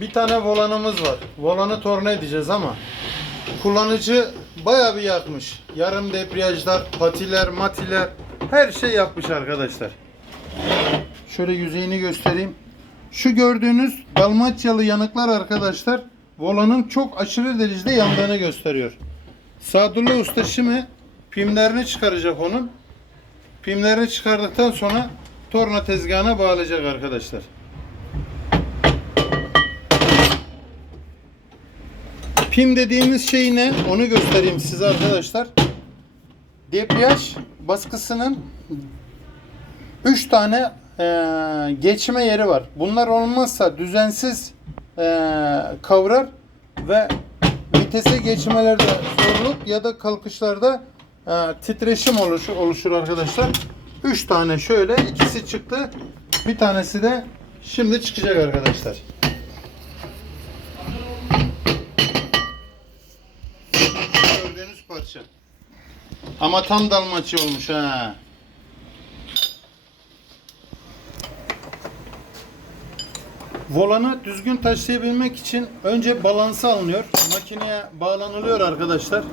bir tane volanımız var. Volanı torna edeceğiz ama kullanıcı bayağı bir yakmış. Yarım debriyajlar, patiler, matiler her şey yapmış arkadaşlar. Şöyle yüzeyini göstereyim. Şu gördüğünüz dalmaçyalı yanıklar arkadaşlar volanın çok aşırı derecede yandığını gösteriyor. Sadullah Usta şimdi pimlerini çıkaracak onun. Pimlerini çıkardıktan sonra torna tezgahına bağlayacak arkadaşlar. Pim dediğimiz şey ne? Onu göstereyim size arkadaşlar. Debriyaj baskısının 3 tane eee, geçme yeri var. Bunlar olmazsa düzensiz eee, kavrar ve vitese geçmelerde zorluk ya da kalkışlarda eee, titreşim oluşur, oluşur arkadaşlar. 3 tane şöyle ikisi çıktı. Bir tanesi de şimdi çıkacak arkadaşlar. Gördüğünüz parça. Ama tam dalmaçı olmuş ha. Volanı düzgün taşıyabilmek için önce balansı alınıyor. Makineye bağlanılıyor arkadaşlar.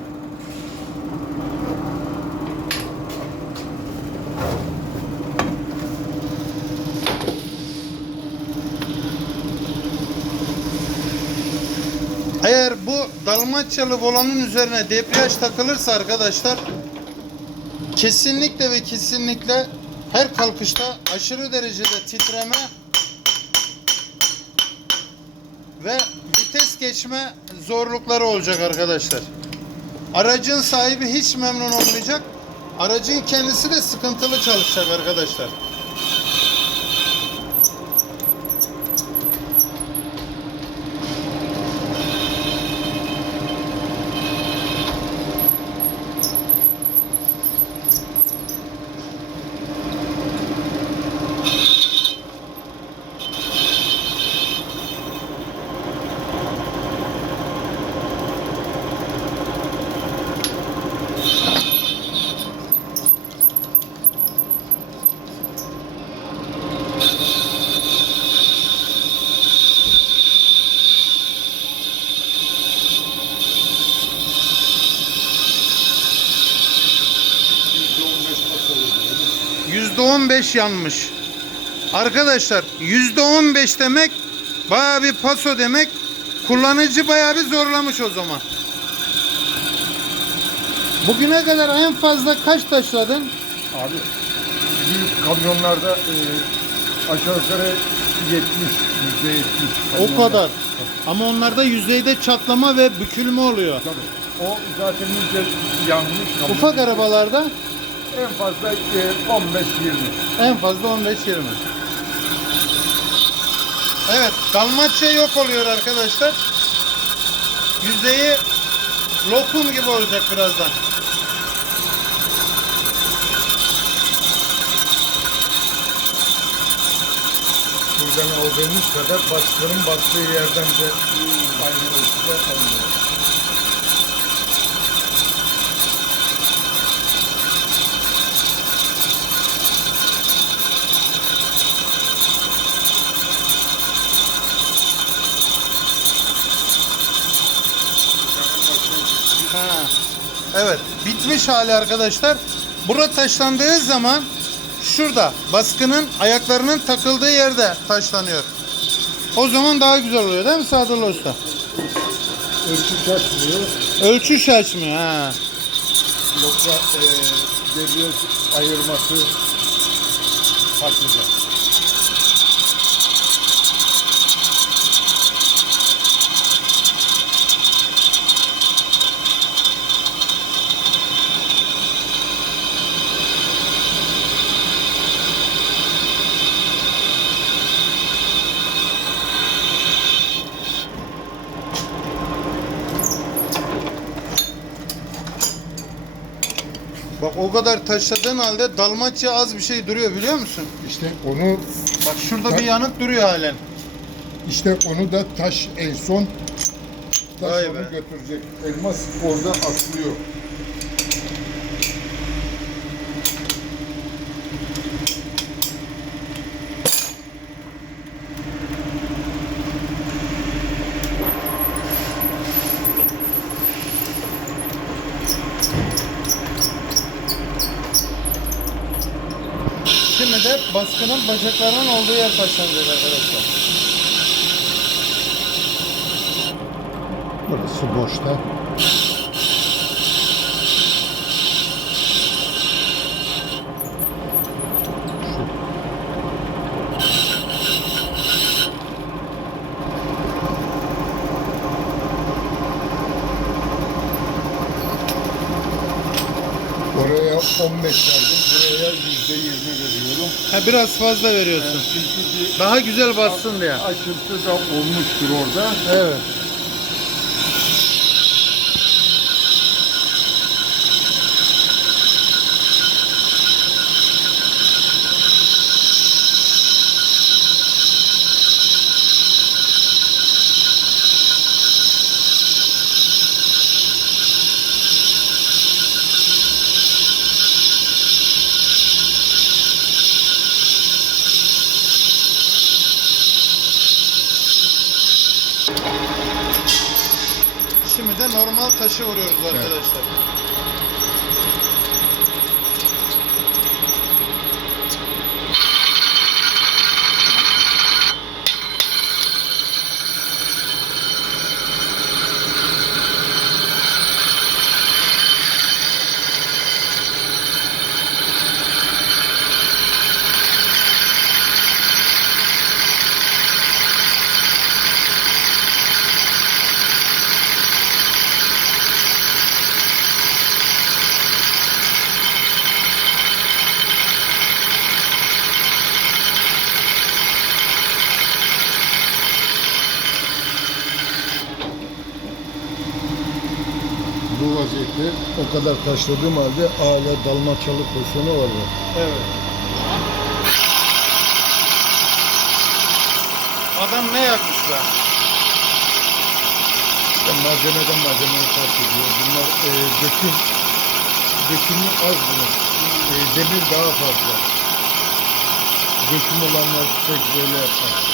Eğer bu dalmaçyalı volanın üzerine debriyaj takılırsa arkadaşlar kesinlikle ve kesinlikle her kalkışta aşırı derecede titreme ve vites geçme zorlukları olacak arkadaşlar. Aracın sahibi hiç memnun olmayacak. Aracın kendisi de sıkıntılı çalışacak arkadaşlar. %15 yanmış. Arkadaşlar %15 demek bayağı bir paso demek. Kullanıcı bayağı bir zorlamış o zaman. Bugüne kadar en fazla kaç taşladın? Abi büyük kamyonlarda e, aşağı yukarı 70, yüzde 70. O kadar. Ama onlarda yüzeyde çatlama ve bükülme oluyor. Tabii. O zaten iyice yanmış. Ufak arabalarda En fazla e, 15-20. en fazla 15-20. Evet, dalmaçya yok oluyor arkadaşlar. Yüzeyi lokum gibi olacak birazdan. Buradan aldığımız kadar başların bastığı yerden de aynı ölçüde alınıyor. Ha. Evet, bitmiş hali arkadaşlar. Bura taşlandığı zaman şurada baskının ayaklarının takıldığı yerde taşlanıyor. O zaman daha güzel oluyor değil mi Sadullah Usta? Ölçü şaşmıyor. Ölçü şaşmıyor ha. Yoksa e, debriyaj ayırması farklıca. O kadar taşladığın halde dalmaçya az bir şey duruyor biliyor musun? İşte onu Bak şurada bir yanık duruyor halen. işte onu da taş en son taş Vay onu be. götürecek. Elmas orada atlıyor. Baskının bacaklarının olduğu yer taşlanacak arkadaşlar. Burası boşta. Oraya 15 verdim. Buraya yüzde 20 veriyorum. Ha biraz fazla veriyorsun. Çünkü bir Daha güzel bassın diye. açıntı da olmuştur orada. Evet. Şimdi de normal taşı vuruyoruz arkadaşlar. Bu vaziyette o kadar taşladığım halde hala dalmaçalı pozisyonu var. ya. Evet. Adam ne yapmış be? İşte malzemeden malzemeye fark ediyor. Bunlar e, döküm, dökümü az bunun. E, demir daha fazla. Döküm olanlar pek böyle yapmaz.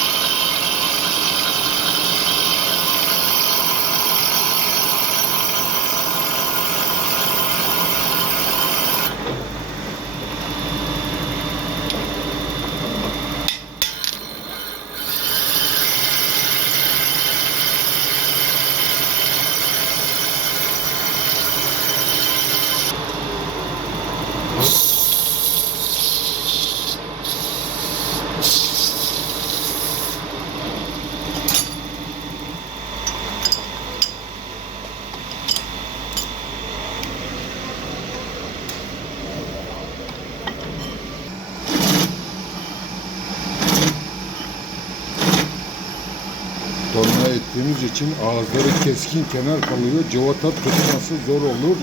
Torna ettiğimiz için ağızları keskin kenar kalıyor. Cıvata tutması zor olur.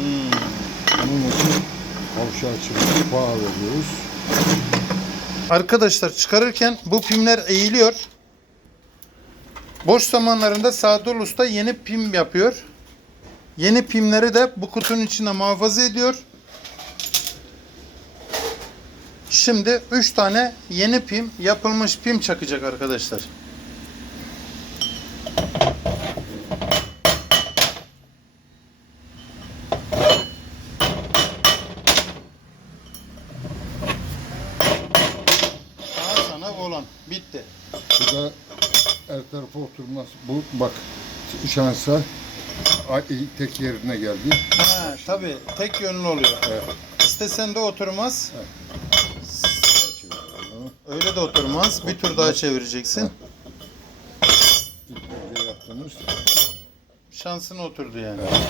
Onun için havşa açılışı paha veriyoruz. Arkadaşlar çıkarırken bu pimler eğiliyor. Boş zamanlarında Sadol Usta yeni pim yapıyor. Yeni pimleri de bu kutunun içinde muhafaza ediyor. Şimdi 3 tane yeni pim, yapılmış pim çakacak arkadaşlar. Daha sana olan. Bitti. Bu da her tarafa oturmaz. Bu bak şansa ay- tek yerine geldi. Ha, tabii tek yönlü oluyor. Evet. İstesen de oturmaz. Açıyorum. Öyle de oturmaz. Bir tur daha çevireceksin. Yaptığımız Şansına oturdu yani. Evet.